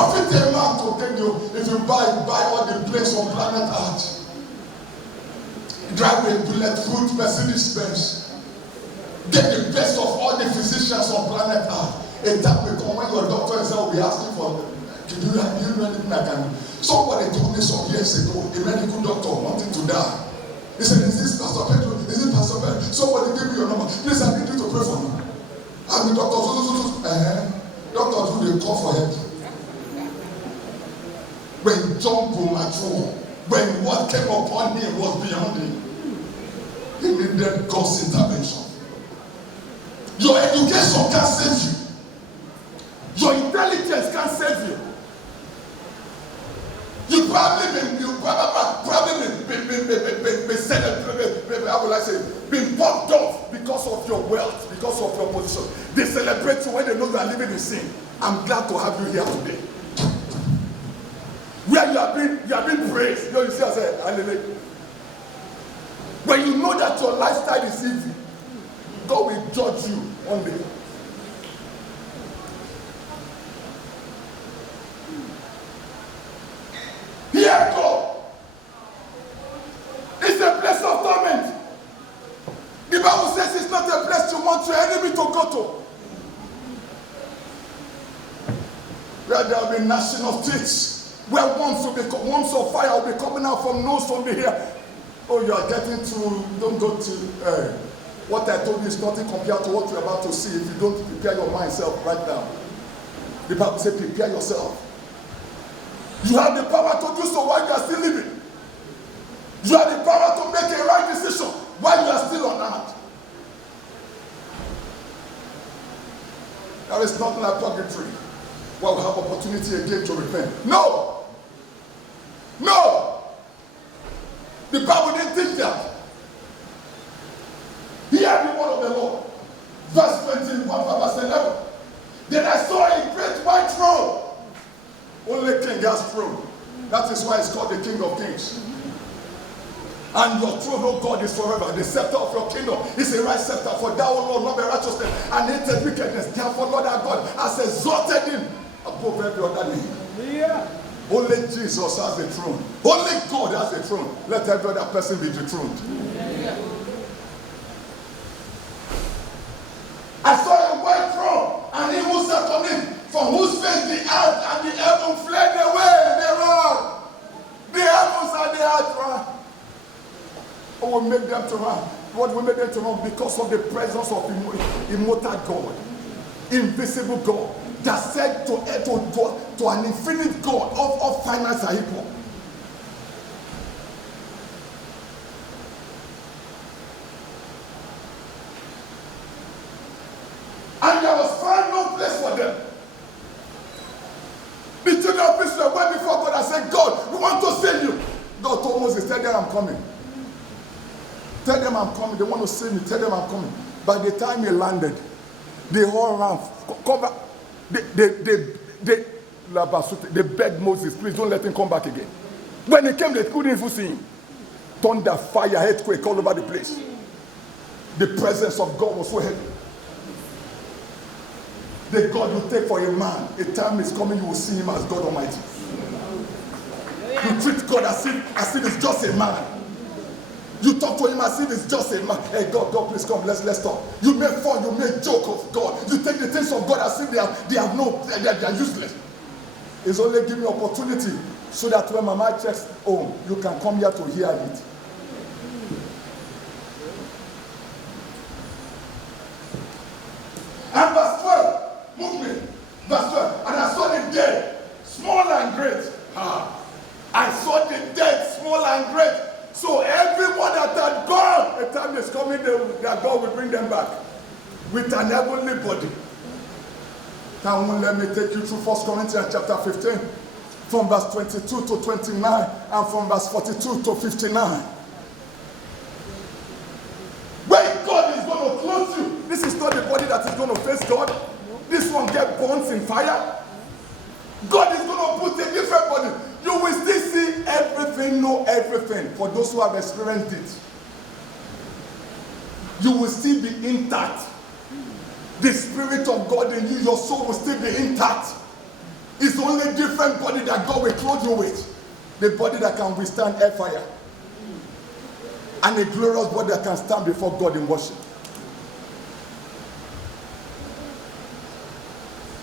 profit a man to take you if you buy all the planes on planet Earth. Drive a bulletproof Mercedes Benz. Get the best of all the physicians on planet Earth. A time will come when your doctor will be asking for, do you know anything I can do? Somebody told me some years ago, a medical doctor wanted to die. He said, is this Pastor Pedro? Is it Pastor Pedro? Somebody give me your number. Please, I need you to pray for me. And the doctor, doctors who they call for help. When John grew mature, when what came upon him was beyond him, he needed God's intervention. Your education can't save you. Your intelligence can't save you. You probably been bumped off because of your wealth, because of your position. They celebrate you when they know you are living in sin. I'm glad to have you here today. Where you have been praised. You know, you see, I said, hallelujah. When you know that your lifestyle is easy, God will judge you one day. Hear God. It's a place of torment. The Bible says it's not a place you want your enemy to go to. Where there will be gnashing of teeth. Where worms of fire will be coming out from nose from the hair. Oh, you are getting to, don't go to, what I told you is nothing compared to what you're about to see if you don't prepare your mind self right now. The Bible says prepare yourself. You have the power to do so while you are still living. You have the power to make a right decision while you are still on earth. There is nothing like purgatory where we have opportunity again to repent. No! No! The Bible didn't teach that. Hear the word of the Lord. Verse 21, verse 11. Then I saw a great white throne. Only king has throne. That is why it's called the King of Kings. And your throne, oh God, is forever. The scepter of your kingdom is a right scepter. For thou, O Lord, love righteousness and hated wickedness. Therefore, Lord our God has exalted him above every other name. Yeah. Only Jesus has the throne. Only God has the throne. Let every other person be dethroned. Yeah. I saw a white throne, and he who sat on it, from whose face the earth and the heaven fled away. They run. The heavens and the earth run. Oh, we make them to run. What we make them to run? Because of the presence of immortal God, invisible God, that said to an infinite God of finance are equal. And there was found no place for them. The children of Israel went before God and said, God, we want to save you. God told Moses, tell them I'm coming. Tell them I'm coming. They want to save me. Tell them I'm coming. By the time he landed, they all ran, cover. They begged Moses, please don't let him come back again. When he came, they couldn't even see him. Thunder, fire, earthquake all over the place. The presence of God was so heavy. The God you take for a man, a time is coming, you will see him as God Almighty. You treat God as if it's just a man. You talk to him as if it's just a man. Hey, God, please come, let's talk. You make fun, you make joke of God. You take the things of God as if they are useless. It's only giving opportunity so that when Mama checks home, you can come here to hear it. And verse 12, move me. Verse 12, and I saw the dead, small and great. I saw the dead, small and great. So everyone that had gone, a time is coming that God will bring them back with an heavenly body. Now let me take you through 1 Corinthians chapter 15, from verse 22 to 29, and from verse 42 to 59. When God is going to clothe you, this is not the body that is going to face God. This one gets burnt in fire. God is going to put a different body. You will still see everything, know everything. For those who have experienced it, you will still be intact. The Spirit of God in you, your soul will still be intact. It's the only different body that God will clothe you with. The body that can withstand air fire. And a glorious body that can stand before God in worship.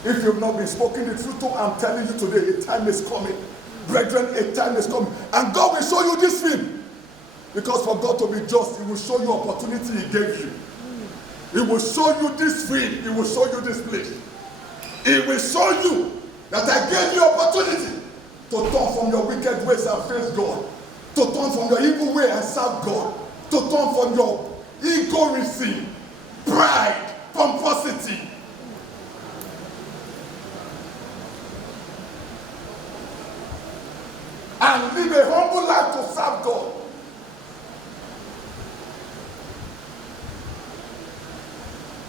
If you've not been spoken the truth to, I'm telling you today, a time is coming. Brethren, a time is coming. And God will show you this film. Because for God to be just, He will show you opportunity He gave you. He will show you this film. He will show you this place. He will show you that I gave you opportunity to turn from your wicked ways and face God. To turn from your evil way and serve God. To turn from your egoism, pride, pomposity. And live a humble life to serve God.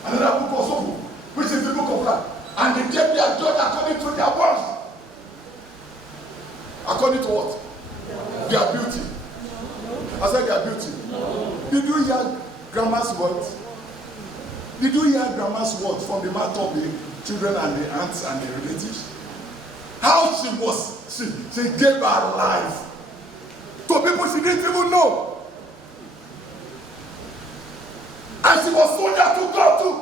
Another book also, which is the book of life. And they gave their judge according to their works. According to what? Their beauty. I said their beauty. Did you hear grandma's words? Did you hear grandma's words from the mouth of the children and the aunts and the relatives? How she gave her life to people she didn't even know. And she was soldier to God too.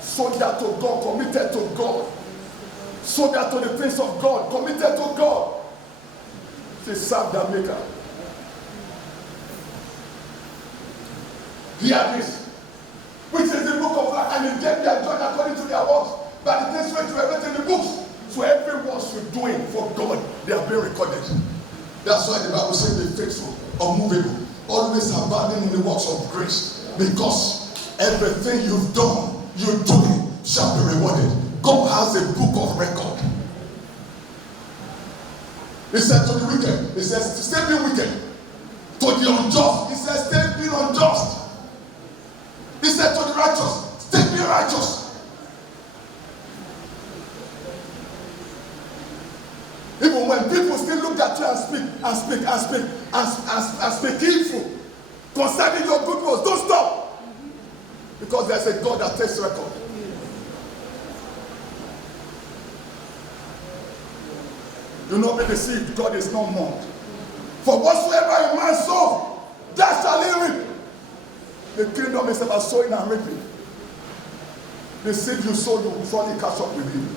Soldier to God, committed to God. Soldier to the things of God, committed to God. She served her maker. Hear this, which is the book of life, and He gave their judge according to their works, by the things which were written in the books. So every work you're doing for God, they are being recorded. That's why the Bible says be faithful, unmovable, always abandoning the works of grace, because everything you've done, you're doing, shall be rewarded. God has a book of record. He said to the wicked, He says, stay being wicked. To the unjust, He says, stay being unjust. He said to the righteous, stay being righteous. Even when people still look at you and speak evil concerning your good works, don't stop. Because there's a God that takes record. Do not be deceived, God is not mocked. For whatsoever a man sows, that shall he reap. The kingdom is about sowing and reaping. The seed you sow, you will surely catch up with you.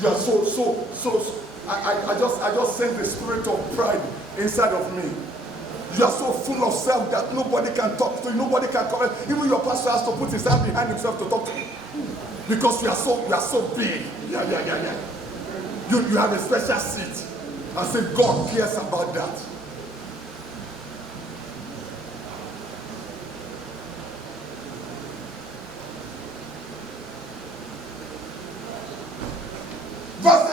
You are I just sense the spirit of pride inside of me. You are so full of self that nobody can talk to you, nobody can correct. Even your pastor has to put his hand behind himself to talk to you. Because you are so big. Yeah. You have a special seat. And say God cares about that. Verse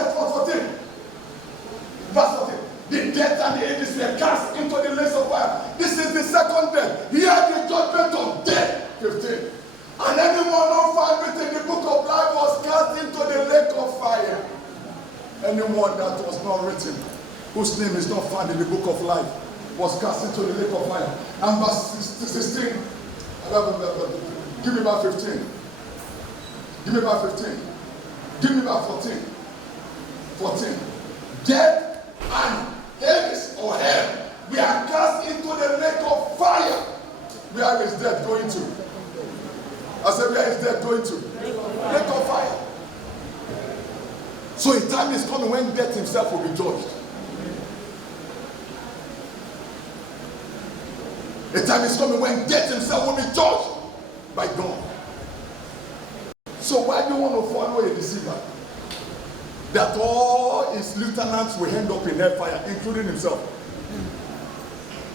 14. The death and the Hades were cast into the lake of fire. This is the second death. Here the judgment of death. 15. And anyone not found written in the book of life was cast into the lake of fire. Anyone that was not written, whose name is not found in the book of life, was cast into the lake of fire. And verse 16. Give me about 15. Give me about 15. Give me about 14. 14. Death and Hades or hell, we are cast into the lake of fire. Where is death going to? I said, where is death going to? Lake of fire. So a time is coming when death himself will be judged. A time is coming when death himself will be judged by God. So why do you want to follow a deceiver? That all his lieutenants will end up in hellfire, including himself.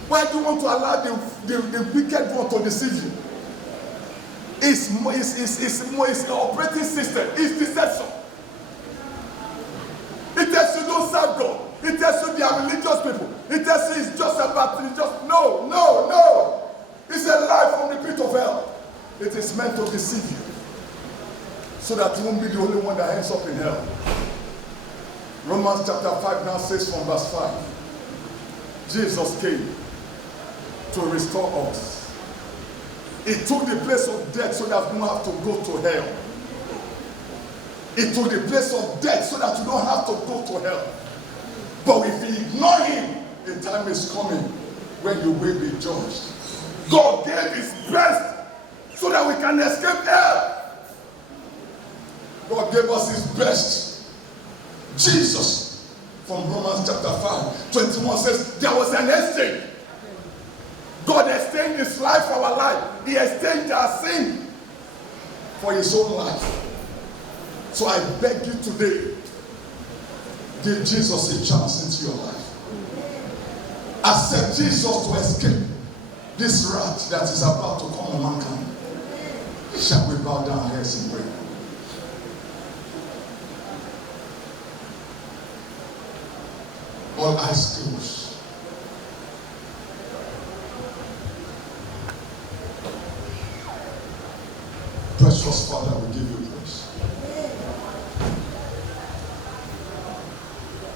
Why do you want to allow the wicked one to deceive you? It's an operating system. It's deception. It tells you don't serve God. It tells you they are religious people. It tells you it's just about, no. It's a lie from the pit of hell. It is meant to deceive you. So that you won't be the only one that ends up in hell. Romans chapter 5 now says from verse 5. Jesus came to restore us He took the place of death so that you don't have to go to hell. He took the place of death so that you don't have to go to hell. But if you ignore him, the time is coming when you will be judged. God gave his best so that we can escape hell. God gave us his best. Jesus, from Romans chapter 5, 21 says, there was an exchange. God exchanged his life for our life. He exchanged our sin for his own life. So I beg you today, give Jesus a chance into your life. Accept Jesus to escape this wrath that is about to come on mankind. Shall we bow down our heads and pray? All eyes closed. Precious Father, we give you praise.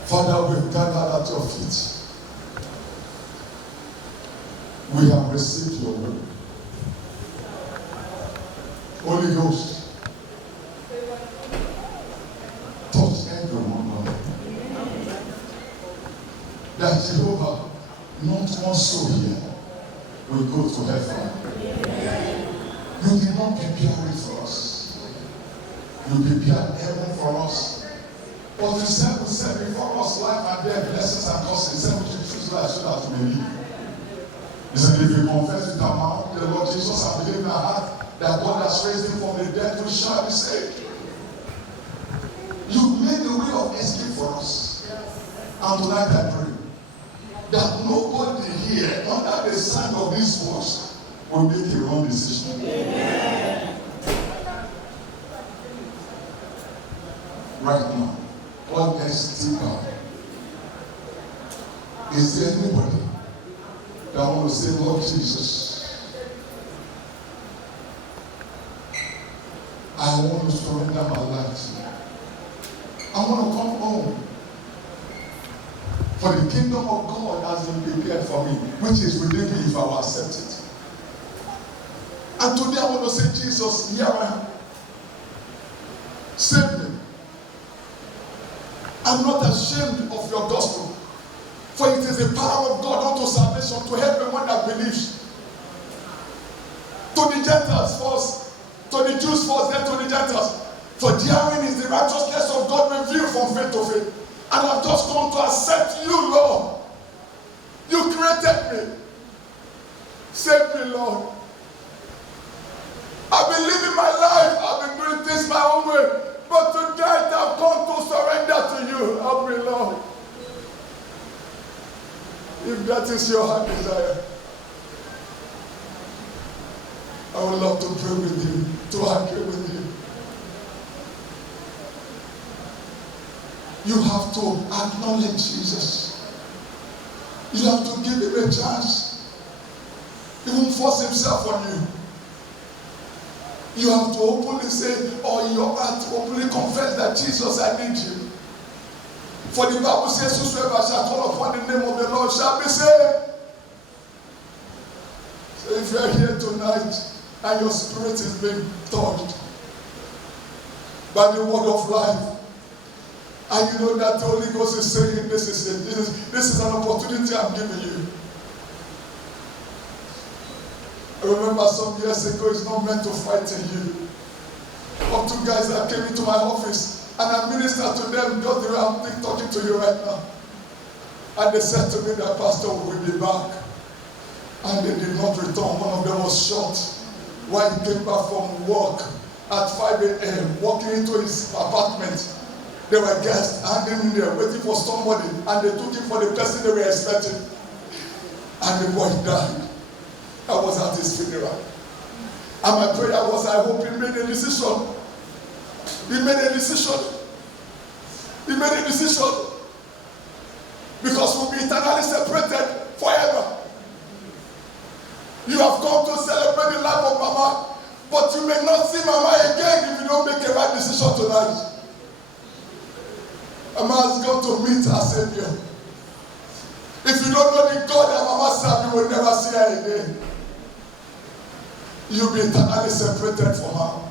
Father, we've gathered at your feet. We have received your word. Holy Ghost, touch everyone, Lord. That Jehovah, not one soul here will go to heaven. You did not prepare it for us. You prepared heaven for us. But the Bible said before us life and death, blessings and curses. He said we should choose life so that we may live. He said if you confess with our mouth the Lord Jesus and believe in our heart that God has raised him from the dead, we shall be saved. You made the way of escape for us. And tonight I pray that nobody here under the sound of this voice will make a wrong decision. Amen. Right now, all next deeper. Is there anybody that wants to say, Lord Jesus, I want to surrender my life to you. I want to come home. For the kingdom of God has been prepared for me, which is within me if I will accept it. And today I want to say, Jesus, here I am. Save me. I'm not ashamed of your gospel. For it is the power of God unto salvation to everyone that believes. To the Gentiles first, to the Jews first, then to the Gentiles. For therein is the righteousness of God revealed from faith to faith. And I've just come to accept you, Lord. You created me. Save me, Lord. I've been living my life. I've been doing things my own way. But tonight I've come to surrender to you. Help me, Lord. If that is your heart desire, I would love to pray with you, to agree with you. You have to acknowledge Jesus. You have to give him a chance. He won't force himself on you. You have to openly say, or in your heart, openly confess that Jesus, I need you. For the Bible says, whosoever shall call upon the name of the Lord shall be saved. So if you are here tonight and your spirit is being touched by the word of life, and you know that the Holy Ghost is saying, this is an opportunity I'm giving you. I remember some years ago, it's not meant to frighten you. Of two guys that came into my office, and I ministered to them just the way I'm talking to you right now. And they said to me that Pastor will be back. And they did not return. One of them was shot while he came back from work at 5 a.m., walking into his apartment. There were guests hanging in there waiting for somebody, and they took him for the person they were expecting. And the boy died. I was at his funeral. And my prayer was, I hope he made a decision. He made a decision. He made a decision. Because we'll be eternally separated forever. You have come to celebrate the life of Mama, but you may not see Mama again if you don't make a right decision tonight. Mama has gone to meet her Savior. If you don't know the God that Mama served, you will never see her again. You'll be eternally separated from her.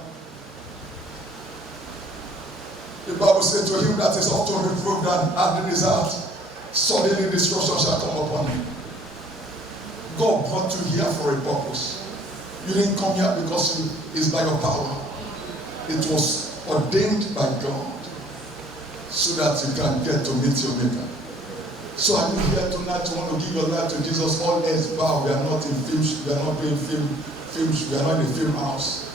The Bible said to him that is often reproved and hardened his heart, suddenly destruction shall come upon him. God brought you here for a purpose. You didn't come here because it's by your power. It was ordained by God so that you can get to meet your maker. So are you here tonight? You want to give your life to Jesus? All else bow. We are not in films. We are not doing films. We are not in a film house.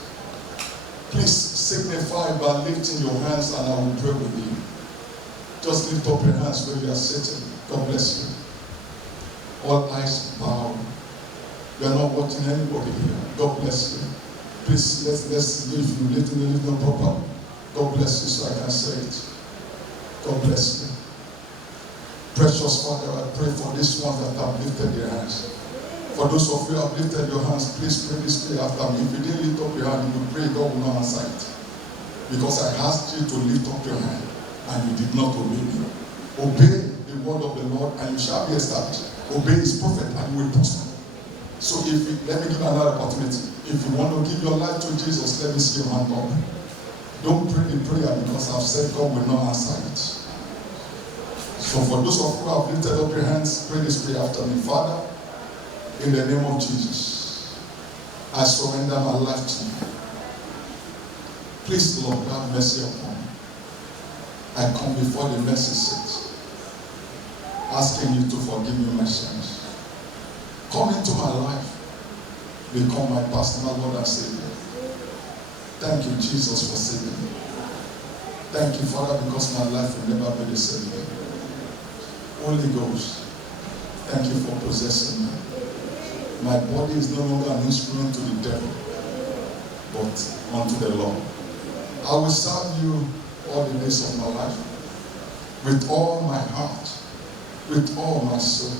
Please signify by lifting your hands and I will pray with you. Just lift up your hands where you are sitting. God bless you. All eyes bowed. We are not watching anybody here. God bless you. Please, let's leave you. Lift them properly. God bless you so I can say it. God bless you. Precious Father, I pray for these ones that have lifted their hands. For those of you who have lifted your hands, please pray this prayer after me. If you didn't lift up your hand, you will pray, God will not answer it. Because I asked you to lift up your hand and you did not obey me. Obey the word of the Lord and you shall be established. Obey his prophet and you will prosper. So let me give you another opportunity. If you want to give your life to Jesus, let me see your hand up. Don't pray the prayer because I've said God will not answer it. So for those of you who have lifted up your hands, pray this prayer after me. Father, in the name of Jesus, I surrender my life to you. Please, Lord, have mercy upon me. I come before the mercy seat, asking you to forgive me my sins. Come into my life. Become my personal Lord and Savior. Thank you, Jesus, for saving me. Thank you, Father, because my life will never be the same again. Holy Ghost, thank you for possessing me. My body is no longer an instrument to the devil, but unto the Lord. I will serve you all the days of my life, with all my heart, with all my soul,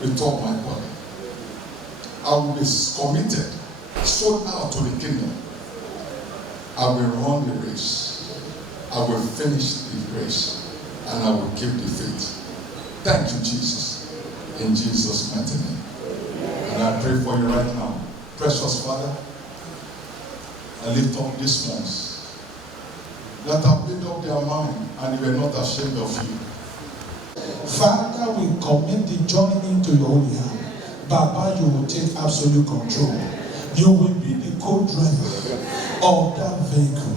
with all my body. I will be committed, sold out to the kingdom. I will run the race. I will finish the race, and I will keep the faith. Thank you, Jesus. In Jesus' mighty name. And I pray for you right now. Precious Father, I lift up these ones that have made up their mind and you are not ashamed of you. Father, we commit the journey into your holy hand. Baba, you will take absolute control. You will be the co-driver of that vehicle.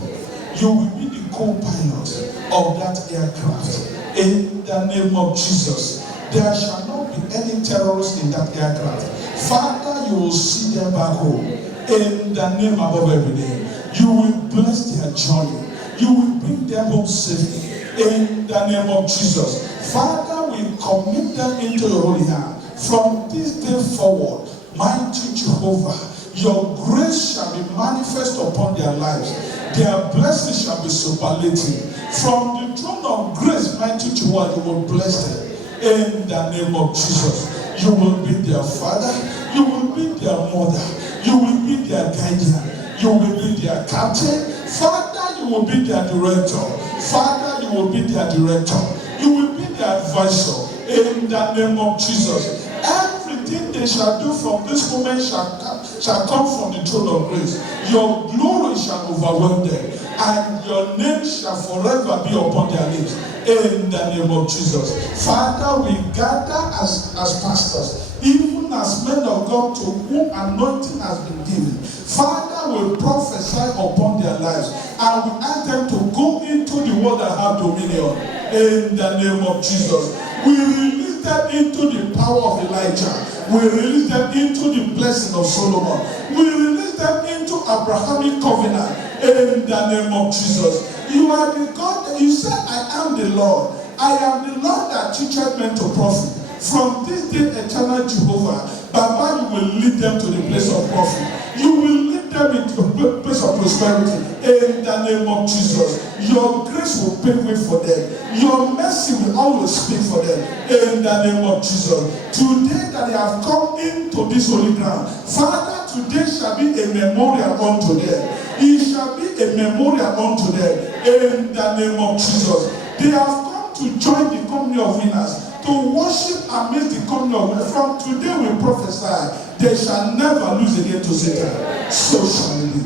You will be the co-pilot of that aircraft. In the name of Jesus, there shall not be any terrorists in that aircraft. Father, you will see them back home. In the name above every name, you will bless their journey. You will bring them home safely. In the name of Jesus, Father, we commit them into your holy hand. From this day forward, mighty Jehovah, your grace shall be manifest upon their lives. Their blessings shall be superlative. From the throne of grace, mighty Jehovah, you will bless them. In the name of Jesus, you will be their father, you will be their mother, you will be their guardian, you will be their captain. Father, you will be their director. Father, you will be their director. You will be their advisor. In the name of Jesus, everything they shall do from this moment shall come from the throne of grace. Your glory shall overwhelm them, and your name shall forever be upon their lips. In the name of Jesus, Father, we gather as pastors, even as men of God to whom anointing has been given. Father, we prophesy upon their lives, and we ask them to go into the world and have dominion. In the name of Jesus, we release them into the power of Elijah. We release them into the blessing of Solomon. We release them into Abrahamic covenant. In the name of Jesus, you are the God. You said, I am the Lord. I am the Lord that teacheth men to profit. From this day, eternal Jehovah, Baba, you will lead them to the place of profit. You will lead them into a place of prosperity. In the name of Jesus, your grace will pave way for them. Your mercy will always speak for them. In the name of Jesus, today that they have come into this holy ground, Father, today shall be a memorial unto them. It shall be a memorial unto them. In the name of Jesus, they have come to join the company of winners, to worship amidst the company of winners. From today we prophesy They shall never lose again to Satan. So shall it be.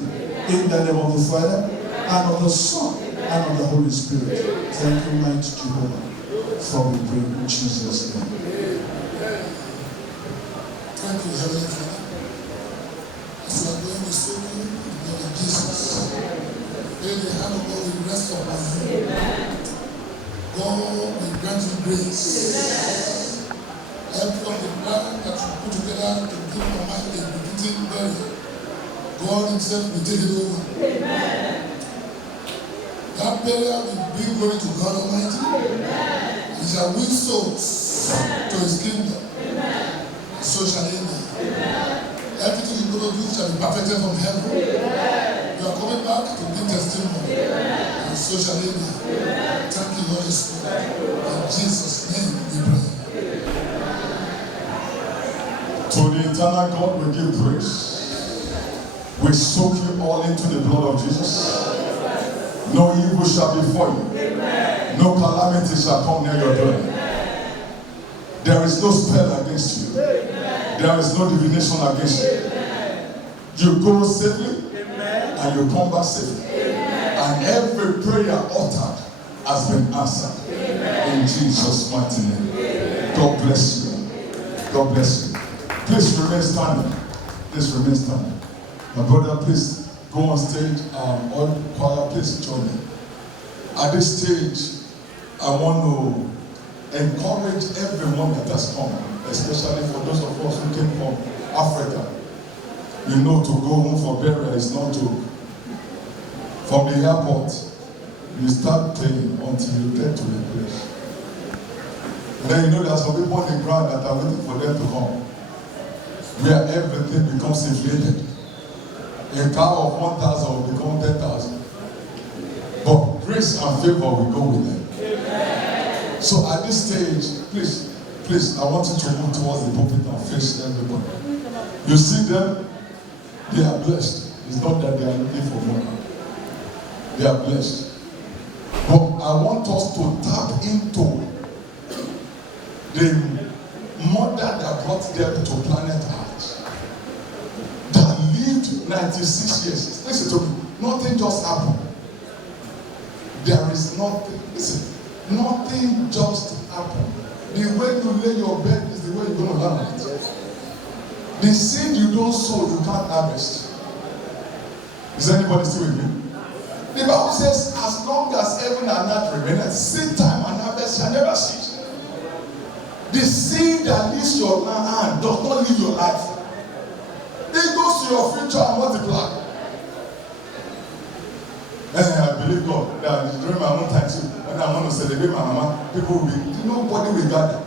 In the name of the Father, and of the Son, and of the Holy Spirit. Thank you, mighty Jehovah, for we pray in Jesus' name. Thank you, Heavenly Father. As we are going to sing you, in the name of Jesus, may the hand of God will rest upon you. God will grant you grace. Every of the plan that you put together to give command a repeating burial, God Himself will take it over. Amen. That burial will bring glory to God Almighty. Amen. He shall win souls to His kingdom. Amen. So shall it be. Amen. Everything you're going to do shall be perfected from heaven. Amen. You are coming back to give testimony. Amen. And so shall it be. Amen. Thank you, Lord Spirit. In Jesus' name we pray. To the eternal God we give praise. We soak you all into the blood of Jesus. No evil shall befall you. Amen. No calamity shall come near your dwelling. There is no spell against you. Amen. There is no divination against you. Amen. You go safely. Amen. And you come back safely. Amen. And every prayer uttered has been answered. Amen. In Jesus' mighty name. Amen. God bless you. God bless you. Please remain standing. Please remain standing. My brother, please go on stage. All choir, please join me. At this stage, I want to encourage everyone that has come, especially for those of us who came from Africa. You know, to go home for burial is not joke. From the airport, you start paying until you get to the place. And then you know there are some people on the ground that are waiting for them to come, where everything becomes inflated. A car of 1,000 will become 10,000. But grace and favor will go with them. Amen. So at this stage, please, I want you to move towards the pulpit and face everybody. You see them, they are blessed. It's not that they are looking for money. They are blessed. But I want us to tap into the mother that brought them to planet Earth. That lived 96 years. Listen to me. Nothing just happened. There is nothing. Listen. Nothing just happened. The way you lay your bed is the way you're going to land it. The seed you don't sow, you can't harvest. Is anybody still with me? The Bible says, as long as heaven and earth remain, seed time and harvest shall never cease. The seed that leaves your hand does not leave your life. It goes to your future and multiply. And I believe God that during my own time too, when I want to celebrate my mama, people will be, nobody will gather.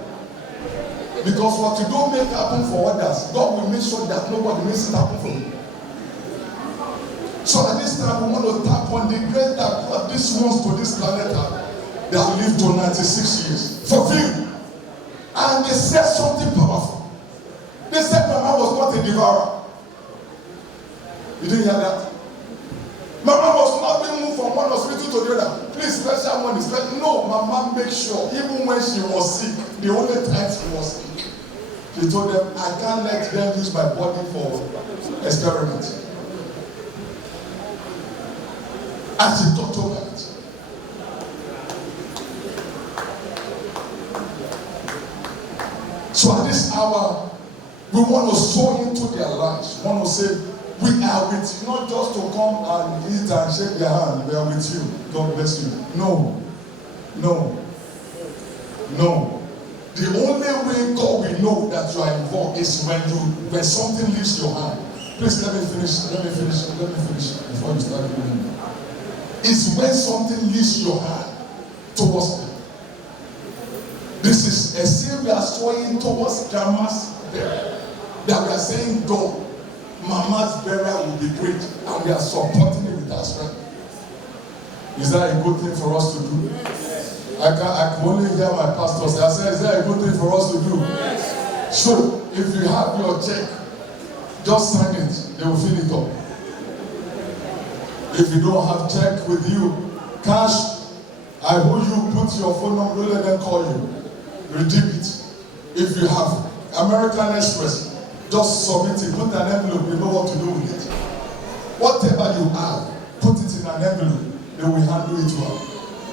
Because what you don't make happen for others, God will make sure that nobody makes it happen for you. So at this time, we want to tap on the grace that brought these ones to this planet that lived to 96 years. Fulfilled. And they said something powerful. They said Mama was not a devourer. You didn't hear that? Mama was not being moved from one hospital to the other. Please, special money. No, Mama made sure, even when she was sick, the only time she was sick, she told them, I can't let them use my body for experiments. And she talked about it. So at this hour, we want to sow into their lives. We want to say, we are with you, not just to come and eat and shake their hand. We are with you. God bless you. No. The only way God will know that you are involved is when something leaves your hand. Please let me finish before you start doing it. It's when something leaves your hand towards me. This is a sin we are sowing towards grandma's burial. That we are saying, God, Mama's burial will be great, and we are supporting it with our strength. Is that a good thing for us to do? I can only hear my pastor say, I said, is that a good thing for us to do? So, if you have your check, just sign it. They will fill it up. If you don't have check with you, cash, I hope you put your phone number, let them call you. Redeem it. If you have American Express, Just submit it, put an envelope, you know what to do with it. Whatever you have, put it in an envelope, they will handle it well.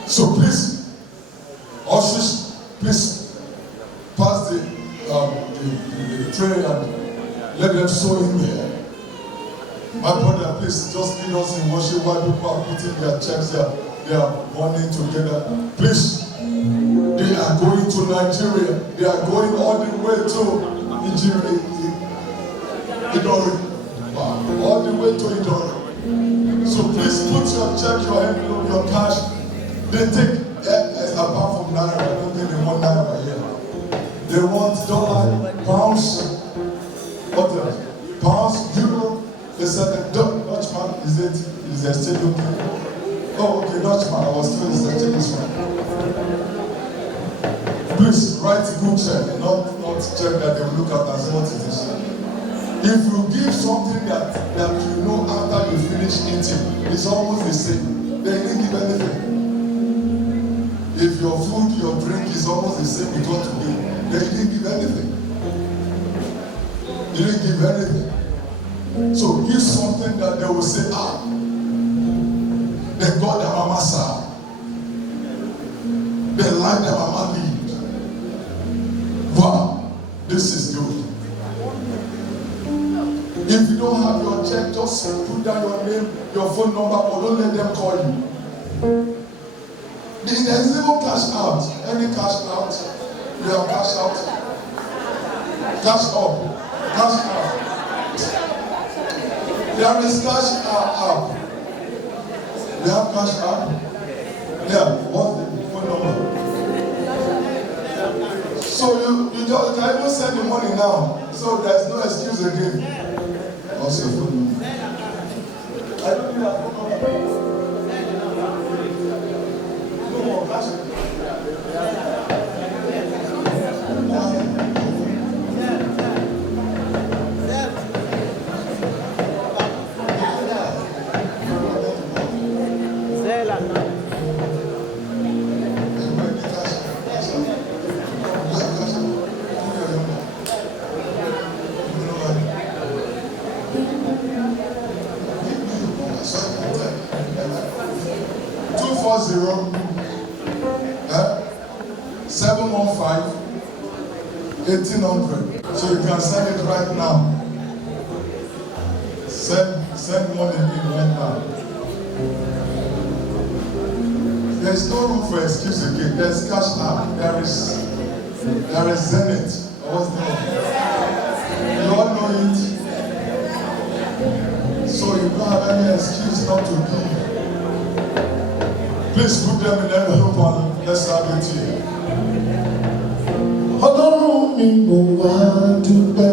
So please, ushers, please pass the tray and let them sow in there. My brother, please just lead us in worship while people are putting their checks there. They are bonding together. Please, they are going to Nigeria. They are going all the way to Nigeria. Idori. All the way to Idori. So please put your check, your envelope, your cash. They take, apart from Naira, I don't think they want Naira here. They want dollar, pounds, what else? Pounds, euro. They said the Dutchman, is there still okay? Oh, okay, Dutchman, I was still in the this one. Please write a good check, not check that they will look at as what it is. If you give something that you know after you finish eating, it's almost the same. They didn't give anything. If your food, your drink is almost the same with what you give, they didn't give anything. You didn't give anything. So give something that they will say, the God that Mama served, the life that Mama lived. Wow, this is good. If you don't have your check, just put down your name, your phone number, or don't let them call you. There is even cash out. Any cash out? You have cash out? Cash up. Cash out. There is cash out. You have cash out? Yeah, what's the phone number? So you can even send the money now. So there's no excuse again. What's your phone number? I don't need that phone number. No more cash. 1800. So you can send it right now. Send money in right now. There is no room for excuse again. There is cash out. There is Zenith. What's the name? You all know it. So you don't have any excuse not to give. Please put them in envelope and let's have it here. Ọlọ́run mi mo wá dúpẹ́.